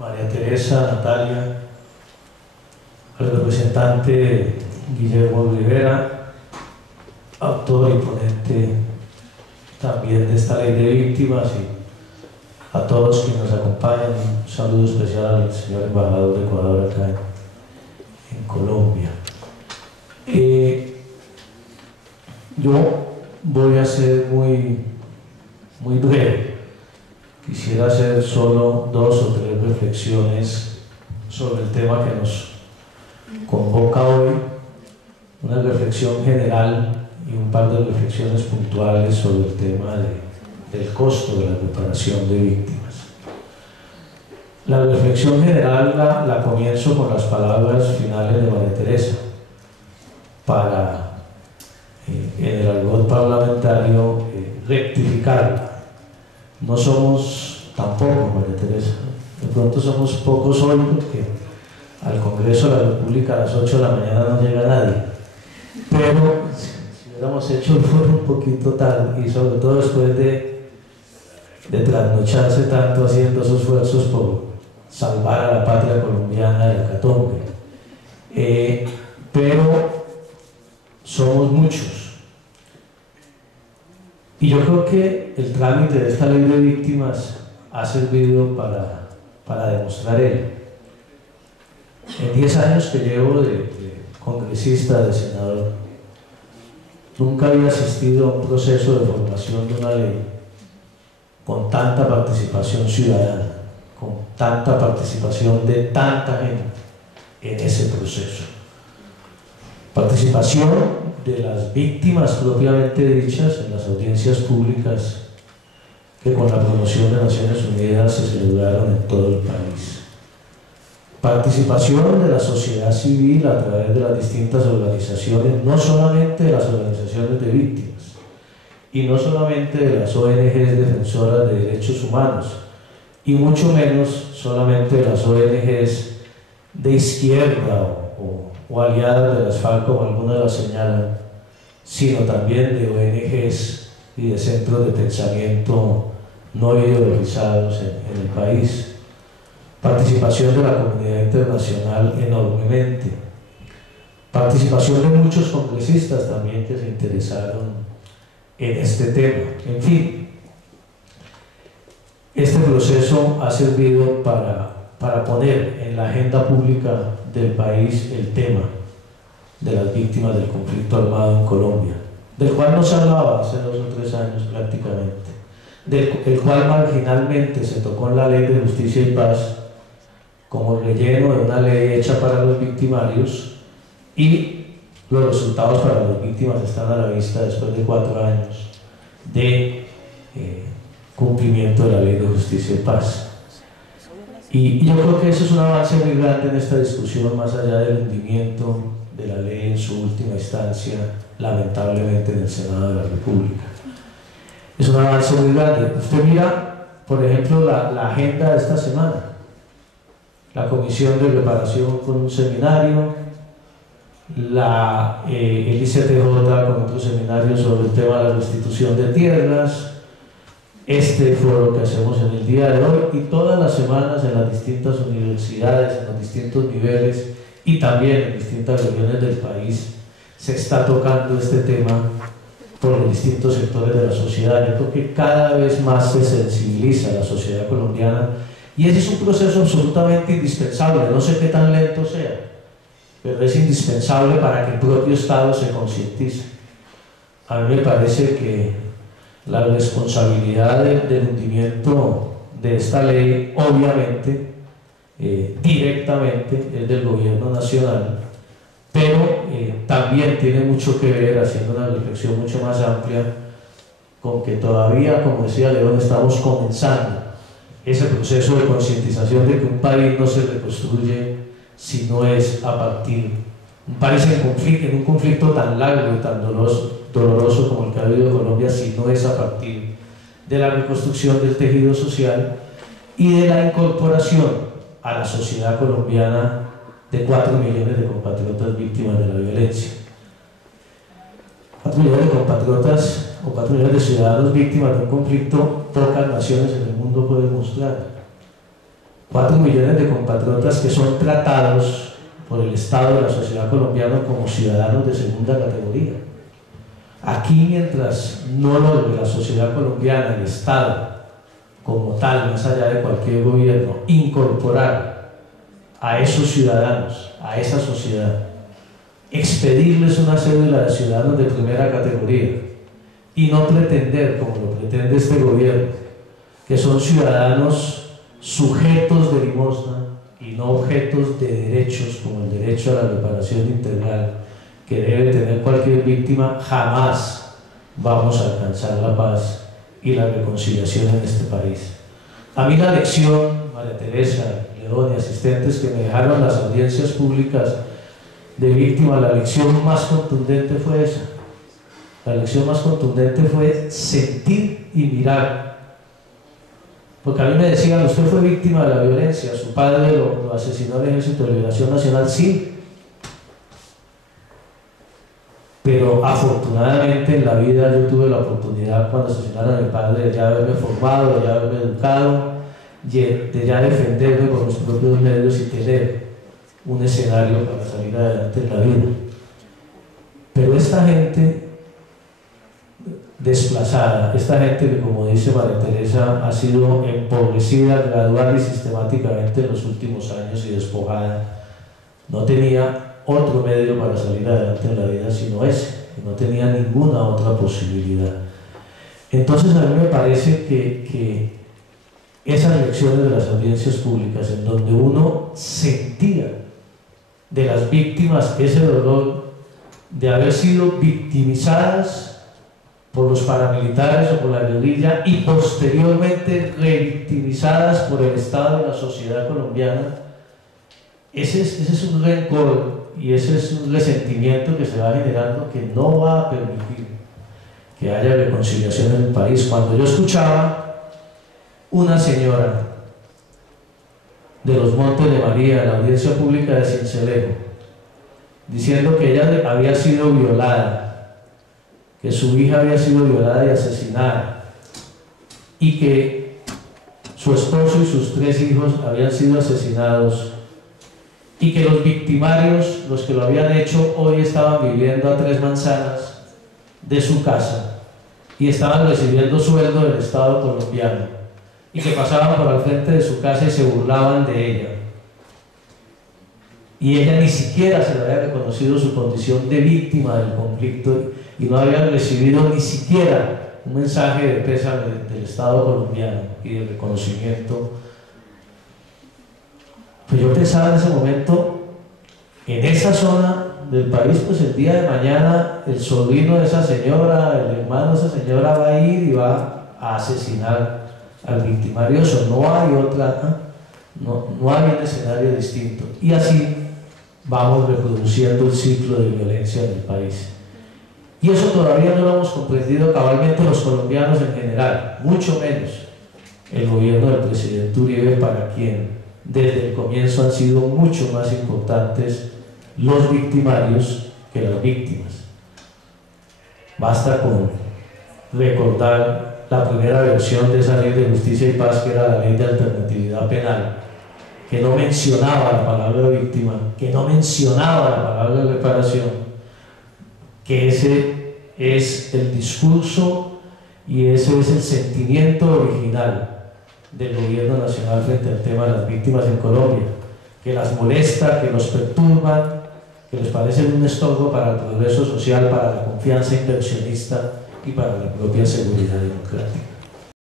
María Teresa, Natalia, al representante Guillermo Rivera, autor y ponente también de esta ley de víctimas, y a todos quienes nos acompañan. Un saludo especial al señor embajador de Ecuador acá en Colombia. Yo voy a ser muy breve. Quisiera hacer solo 2 o 3 reflexiones sobre el tema que nos convoca hoy, una reflexión general y un par de reflexiones puntuales sobre el tema del costo de la reparación de víctimas. La reflexión general la comienzo con las palabras finales de María Teresa para, en el argot parlamentario, rectificarla. No somos tampoco, María Teresa, de pronto somos pocos hoy porque al Congreso de la República a las 8 de la mañana no llega nadie, pero si hubiéramos hecho el foro un poquito tarde, y sobre todo después de trasnocharse tanto haciendo esos esfuerzos por salvar a la patria colombiana de la hecatombe, pero somos muchos. Y yo creo que el trámite de esta ley de víctimas ha servido para demostrar ello. En 10 años que llevo de congresista, de senador, nunca había asistido a un proceso de formación de una ley con tanta participación ciudadana, con tanta participación de tanta gente en ese proceso. Participación de las víctimas propiamente dichas en las audiencias públicas que con la promoción de Naciones Unidas se celebraron en todo el país. Participación de la sociedad civil a través de las distintas organizaciones, no solamente de las organizaciones de víctimas y no solamente de las ONGs defensoras de derechos humanos, y mucho menos solamente de las ONGs de izquierda o aliadas de las FARC, como algunas las señalan, sino también de ONGs y de centros de pensamiento no ideologizados en el país. Participación de la comunidad internacional enormemente. Participación de muchos congresistas también que se interesaron en este tema. En fin, este proceso ha servido para poner en la agenda pública del país el tema de las víctimas del conflicto armado en Colombia, del cual no se hablaba hace 2 o 3 años prácticamente, el cual marginalmente se tocó en la Ley de Justicia y Paz como relleno de una ley hecha para los victimarios, y los resultados para las víctimas están a la vista después de 4 años de cumplimiento de la Ley de Justicia y Paz. Y yo creo que eso es un avance muy grande en esta discusión, más allá del hundimiento de la ley en su última instancia, lamentablemente en el Senado de la República. Es un avance muy grande. Usted mira, por ejemplo, la agenda de esta semana. La Comisión de Reparación con un seminario, el ICTJ con otro seminario sobre el tema de la restitución de tierras, este foro que hacemos en el día de hoy, y todas las semanas en las distintas universidades, en los distintos niveles y también en distintas regiones del país se está tocando este tema por los distintos sectores de la sociedad. Yo creo que cada vez más se sensibiliza la sociedad colombiana, y ese es un proceso absolutamente indispensable. No sé qué tan lento sea, pero es indispensable para que el propio Estado se concientice. A mí me parece que la responsabilidad del hundimiento de esta ley, obviamente, directamente es del gobierno nacional, pero también tiene mucho que ver, haciendo una reflexión mucho más amplia, con que todavía, como decía León, estamos comenzando ese proceso de concientización de que un país no se reconstruye si no es a partir, un país en un conflicto tan largo y tan doloroso como el que ha habido en Colombia, si no es a partir de la reconstrucción del tejido social y de la incorporación a la sociedad colombiana de 4 millones de compatriotas víctimas de la violencia. 4 millones de compatriotas o 4 millones de ciudadanos víctimas de un conflicto, pocas naciones en el mundo pueden mostrar. 4 millones de compatriotas que son tratados por el Estado de la sociedad colombiana como ciudadanos de segunda categoría. Aquí, mientras no logre la sociedad colombiana, el Estado como tal, más allá de cualquier gobierno, incorporar a esos ciudadanos, a esa sociedad, expedirles una cédula de ciudadanos de primera categoría y no pretender, como lo pretende este gobierno, que son ciudadanos sujetos de limosna y no objetos de derechos como el derecho a la reparación integral que debe tener cualquier víctima, jamás vamos a alcanzar la paz y la reconciliación en este país. A mí la lección, María Teresa, León y asistentes que me dejaron las audiencias públicas de víctimas, la lección más contundente fue esa. La lección más contundente fue sentir y mirar. Porque a mí me decían, usted fue víctima de la violencia, su padre lo asesinó el Ejército de Liberación Nacional, sí. Pero afortunadamente en la vida yo tuve la oportunidad, cuando asesinaron a mi padre, de ya haberme formado, de ya haberme educado, de ya defenderme por mis propios medios y tener un escenario para salir adelante en la vida. Pero esta gente desplazada, esta gente que, como dice María Teresa, ha sido empobrecida gradual y sistemáticamente en los últimos años y despojada, no tenía otro medio para salir adelante en la vida sino ese, y no tenía ninguna otra posibilidad. Entonces a mí me parece que esas lecciones de las audiencias públicas, en donde uno sentía de las víctimas ese dolor de haber sido victimizadas por los paramilitares o por la guerrilla y posteriormente revictimizadas por el Estado de la sociedad colombiana, ese es un rencor y ese es un resentimiento que se va generando, que no va a permitir que haya reconciliación en el país. Cuando yo escuchaba una señora de los Montes de María en la audiencia pública de Sincelejo diciendo que ella había sido violada, que su hija había sido violada y asesinada, y que su esposo y sus 3 hijos habían sido asesinados, y que los victimarios, los que lo habían hecho, hoy estaban viviendo a 3 manzanas de su casa y estaban recibiendo sueldo del Estado colombiano, y que pasaban por al frente de su casa y se burlaban de ella, y ella ni siquiera se le había reconocido su condición de víctima del conflicto y no había recibido ni siquiera un mensaje de pésame del Estado colombiano y de reconocimiento. Pues yo pensaba en ese momento, en esa zona del país, pues el día de mañana el sobrino de esa señora, el hermano de esa señora va a ir y va a asesinar al victimario. Eso no hay otra, no hay un escenario distinto, y así vamos reproduciendo el ciclo de violencia en el país. Y eso todavía no lo hemos comprendido cabalmente los colombianos en general, mucho menos el gobierno del presidente Uribe, para quien desde el comienzo han sido mucho más importantes los victimarios que las víctimas. Basta con recordar la primera versión de esa ley de justicia y paz, que era la ley de alternatividad penal, que no mencionaba la palabra víctima, que no mencionaba la palabra reparación, que ese es el discurso y ese es el sentimiento original del gobierno nacional frente al tema de las víctimas en Colombia, que las molesta, que los perturban, que les parece un estorbo para el progreso social, para la confianza inversionista y para la propia seguridad democrática.